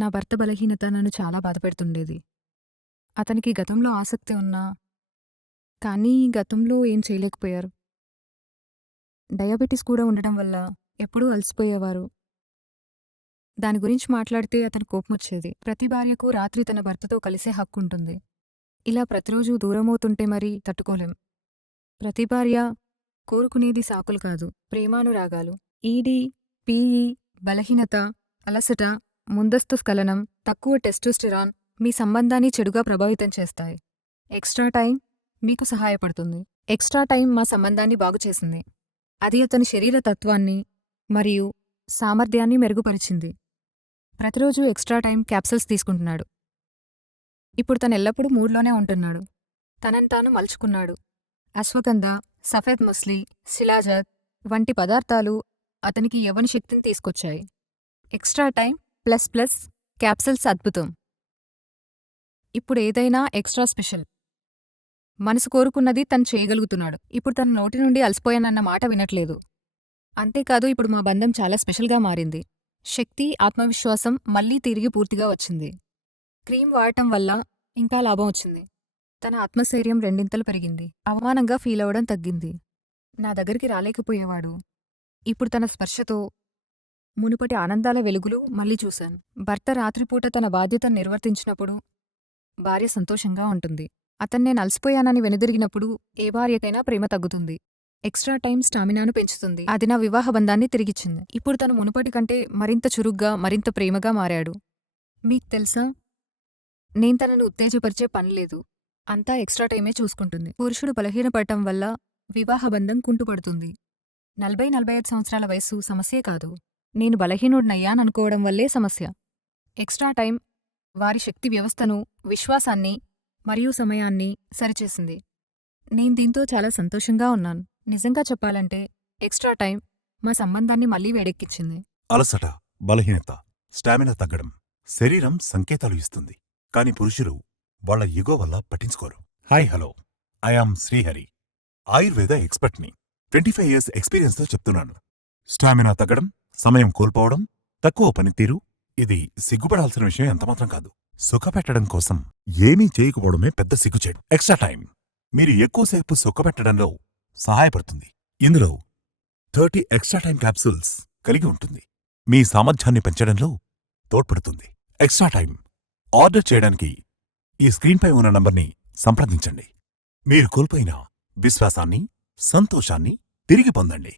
నా భర్త బలహీనత నన్ను చాలా బాధపెడుతుండేది. అతనికి గతంలో ఆసక్తి ఉన్నా కానీ గతంలో ఏం చేయలేకపోయారు. డయాబెటీస్ కూడా ఉండడం వల్ల ఎప్పుడూ అలసిపోయేవారు. దాని గురించి మాట్లాడితే అతను కోపం వచ్చేది. ప్రతి భార్యకు రాత్రి తన భర్తతో కలిసే హక్కు ఉంటుంది. ఇలా ప్రతిరోజు దూరమవుతుంటే మరీ తట్టుకోలేం. ప్రతి భార్య కోరుకునేది సాకులు కాదు ప్రేమానురాగాలు. ఈడీ పీఈ బలహీనత అలసట ముందస్తు స్ఖలనం తక్కువ టెస్టోస్టిరాన్ మీ సంబంధాన్ని చెడుగా ప్రభావితం చేస్తాయి. ఎక్స్ట్రా టైం మీకు సహాయపడుతుంది. ఎక్స్ట్రా టైం మా సంబంధాన్ని బాగుచేసింది అది అతని శరీర తత్వాన్ని మరియు సామర్థ్యాన్ని మెరుగుపరిచింది. ప్రతిరోజు ఎక్స్ట్రా టైం క్యాప్సూల్స్ తీసుకుంటున్నాడు. ఇప్పుడు తను ఎల్లప్పుడూ మూడ్లోనే ఉంటున్నాడు. తనని తాను మలుచుకున్నాడు. అశ్వగంధ సఫేద్ ముస్లి శిలాజత్ వంటి పదార్థాలు అతనికి యవన శక్తిని తీసుకొచ్చాయి. Extra time plus plus capsules అద్భుతం. ఇప్పుడు ఏదైనా ఎక్స్ట్రా స్పెషల్. మనసు కోరుకున్నది తను చేయగలుగుతున్నాడు. ఇప్పుడు తన నోటి నుండి అలసిపోయానన్న మాట వినట్లేదు. అంతేకాదు ఇప్పుడు మా బంధం చాలా స్పెషల్గా మారింది. శక్తి ఆత్మవిశ్వాసం మళ్ళీ తిరిగి పూర్తిగా వచ్చింది. క్రీమ్ వాడటం వల్ల ఇంకా లాభం వచ్చింది. తన ఆత్మస్థైర్యం రెండింతలు పెరిగింది. అవమానంగా ఫీల్ అవ్వడం తగ్గింది. నా దగ్గరికి రాలేకపోయేవాడు. ఇప్పుడు తన స్పర్శతో మునుపటి ఆనందాల వెలుగులు మళ్ళీ చూశాను. భర్త రాత్రిపూట తన బాధ్యతను నిర్వర్తించినప్పుడు భార్య సంతోషంగా ఉంటుంది. అతన్ని నేను అలసిపోయానని వెనుదిరిగినప్పుడు ఏ భార్యకైనా ప్రేమ తగ్గుతుంది. ఎక్స్ట్రా టైం స్టామినాను పెంచుతుంది. అది నా వివాహ బంధాన్ని తిరిగిచ్చింది. ఇప్పుడు తను మునుపటి కంటే మరింత చురుగ్గా మరింత ప్రేమగా మారాడు. మీకు తెలుసా? నేను తనను ఉత్తేజపరిచే పనిలేదు అంతా ఎక్స్ట్రా టైమే చూసుకుంటుంది. పురుషుడు బలహీనపడటం వల్ల వివాహ బంధం కుంటుపడుతుంది. నలభై నలభై ఐదు సంవత్సరాల వయస్సు సమస్యే కాదు. నేను బలహీనుడినయ్యాననుకోవడం వల్లే సమస్య. ఎక్స్ట్రా టైం వారి శక్తి వ్యవస్థను విశ్వాసాన్ని మరియు సమయాన్ని సరిచేసింది. నేను దీంతో చాలా సంతోషంగా ఉన్నాను. నిజంగా చెప్పాలంటే ఎక్స్ట్రా టైం మా సంబంధాన్ని మళ్ళీ వేడెక్కించింది. అలసట బలహీనత స్టామినా తగ్గడం శరీరం సంకేతాలు ఇస్తుంది. కాని పురుషులు వాళ్ళ ఇగో వల్ల పట్టించుకోరు. Hi hello. I am Srihari. Ayurveda ఎక్స్పర్ట్ని. Twenty five years ఎక్స్పీరియన్స్తో చెప్తున్నాను. స్టామినా తగ్గడం సమయం కోల్పోవడం తక్కువ పనితీరు ఇది సిగ్గుపడాల్సిన విషయం ఎంతమాత్రం కాదు. సుఖపెట్టడం కోసం ఏమీ చేయకపోవడమే పెద్ద సిగ్గుచేడు ఎక్స్ట్రా టైం మీరు ఎక్కువసేపు సుఖపెట్టడంలో సహాయపడుతుంది. ఇందులో థర్టీ ఎక్స్ట్రా టైం క్యాప్సూల్స్ కలిగి ఉంటుంది. మీ సామర్థ్యాన్ని పెంచడంలో తోడ్పడుతుంది. ఎక్స్ట్రా టైం ఆర్డర్ చేయడానికి ఈ స్క్రీన్పై ఉన్న నంబర్ని సంప్రదించండి. మీరు కోల్పోయిన విశ్వాసాన్ని సంతోషాన్ని తిరిగి పొందండి.